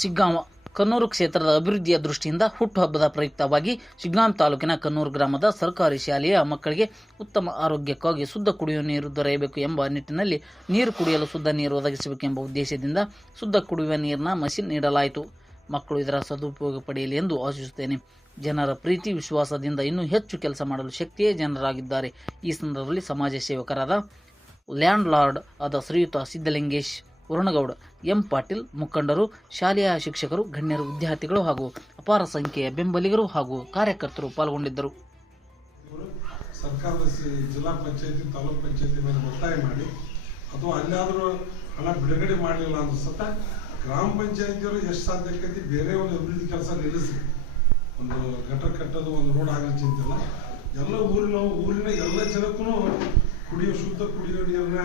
ಶಿಗ್ಗಾಂವ ಕನ್ನೂರು ಕ್ಷೇತ್ರದ ಅಭಿವೃದ್ಧಿಯ ದೃಷ್ಟಿಯಿಂದ ಹುಟ್ಟುಹಬ್ಬದ ಪ್ರಯುಕ್ತವಾಗಿ ಶಿಗ್ಗಾಂ ತಾಲೂಕಿನ ಕನ್ನೂರು ಗ್ರಾಮದ ಸರ್ಕಾರಿ ಶಾಲೆಯ ಮಕ್ಕಳಿಗೆ ಉತ್ತಮ ಆರೋಗ್ಯಕ್ಕಾಗಿ ಶುದ್ಧ ಕುಡಿಯುವ ನೀರು ದೊರೆಯಬೇಕು ಎಂಬ ನಿಟ್ಟಿನಲ್ಲಿ ನೀರು ಕುಡಿಯಲು ಶುದ್ಧ ನೀರು ಒದಗಿಸಬೇಕೆಂಬ ಉದ್ದೇಶದಿಂದ ಶುದ್ಧ ಕುಡಿಯುವ ನೀರಿನ ಮಷಿನ್ ನೀಡಲಾಯಿತು. ಮಕ್ಕಳು ಇದರ ಸದುಪಯೋಗ ಪಡೆಯಲಿ ಎಂದು ಆಶಿಸುತ್ತೇನೆ. ಜನರ ಪ್ರೀತಿ, ವಿಶ್ವಾಸದಿಂದ ಇನ್ನೂ ಹೆಚ್ಚು ಕೆಲಸ ಮಾಡಲು ಶಕ್ತಿಯೇ ಜನರಾಗಿದ್ದಾರೆ. ಈ ಸಂದರ್ಭದಲ್ಲಿ ಸಮಾಜ ಸೇವಕರಾದ ಲ್ಯಾಂಡ್ ಲಾರ್ಡ್ ಆದ ಶ್ರೀಯುತ ಸಿದ್ದಲಿಂಗೇಶ್ ವರುಣಗೌಡ ಎಂ ಪಾಟೀಲ್, ಮುಖಂಡರು, ಶಾಲೆಯ ಶಿಕ್ಷಕರು, ಗಣ್ಯರು, ವಿದ್ಯಾರ್ಥಿಗಳು ಹಾಗೂ ಅಪಾರ ಸಂಖ್ಯೆಯ ಬೆಂಬಲಿಗರು ಹಾಗೂ ಕಾರ್ಯಕರ್ತರು ಪಾಲ್ಗೊಂಡಿದ್ದರು. ಸರ್ಕಾರದ ಜಿಲ್ಲಾ ಪಂಚಾಯತಿ, ತಾಲೂಕ್ ಪಂಚಾಯತಿ ಮೇಲೆ ಒತ್ತಾಯ ಮಾಡಿ, ಅಥವಾ ಅಲ್ಲಾದರೂ ಹಣ ಬಿಡುಗಡೆ ಮಾಡಲಿಲ್ಲ ಅಂದ್ರೆ ಸತ ಗ್ರಾಮ ಪಂಚಾಯತಿಯವರು ಎಷ್ಟು ಸಾಧ್ಯ ಆಕೈತಿ? ಬೇರೆ ಒಂದು ಅಭಿವೃದ್ಧಿ ಕೆಲಸ ನಿಲ್ಲಿಸಿ. ಒಂದು ಗಟರ್ ಕಟ್ಟೋದು, ಒಂದು ರೋಡ್ ಆಗಲಿ ಚಿಂತಿಲ್ಲ ಎಲ್ಲ ಊರಿನ ಊರಿನ ಎಲ್ಲ ಜನಕ್ಕೂ ಕುಡಿಯೋ ಶುದ್ಧ ಕುಡಿಯೋ ನೀರನ್ನ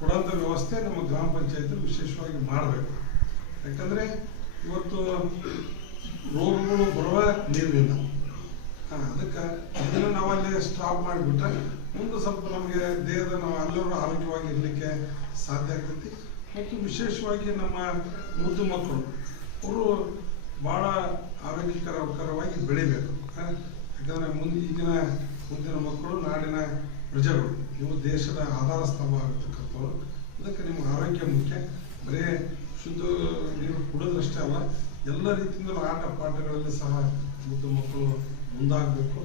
ಕೊಡೋಂಥ ವ್ಯವಸ್ಥೆ ನಮ್ಮ ಗ್ರಾಮ ಪಂಚಾಯತಿ ವಿಶೇಷವಾಗಿ ಮಾಡಬೇಕು. ಯಾಕಂದರೆ ಇವತ್ತು ರೋಗಗಳು ಬರುವ ನೀರಿನಿಂದ. ಅದಕ್ಕೆ ಅದಕ್ಕೆ ಇದನ್ನ ನಾವಲ್ಲಿ ಸ್ಟಾಪ್ ಮಾಡಿಬಿಟ್ರೆ ಮುಂದೆ ಸ್ವಲ್ಪ ನಮಗೆ ದೇಹದ ನಾವು ಎಲ್ಲರೂ ಆರೋಗ್ಯವಾಗಿ ಇರಲಿಕ್ಕೆ ಸಾಧ್ಯ ಆಗ್ತೈತಿ. ಮತ್ತು ವಿಶೇಷವಾಗಿ ನಮ್ಮ ಮುದ್ದು ಮಕ್ಕಳು, ಅವರು ಭಾಳ ಆರೋಗ್ಯಕರಕರವಾಗಿ ಬೆಳಿಬೇಕು. ಯಾಕಂದ್ರೆ ಮುಂದೆ ಈಗಿನ ಮುಂದಿನ ಮಕ್ಕಳು ನಾಡಿನ ಪ್ರಜೆಗಳು. ಇವು ದೇಶದ ಆಧಾರ ಸ್ತಂಭ ಆಗಿರ್ತಕ್ಕಂಥವ್ರು. ಅದಕ್ಕೆ ನಿಮ್ಮ ಆರೋಗ್ಯ ಮುಖ್ಯ. ಬರೀ ಶುದ್ಧ ನೀರು ಕುಡಿದ್ರಷ್ಟೇ ಅಲ್ಲ, ಎಲ್ಲ ರೀತಿಯಿಂದಲೂ ಆಟ ಪಾಠಗಳಲ್ಲಿ ಸಹ ಮುದ್ದು ಮಕ್ಕಳು ಮುಂದಾಗಬೇಕು.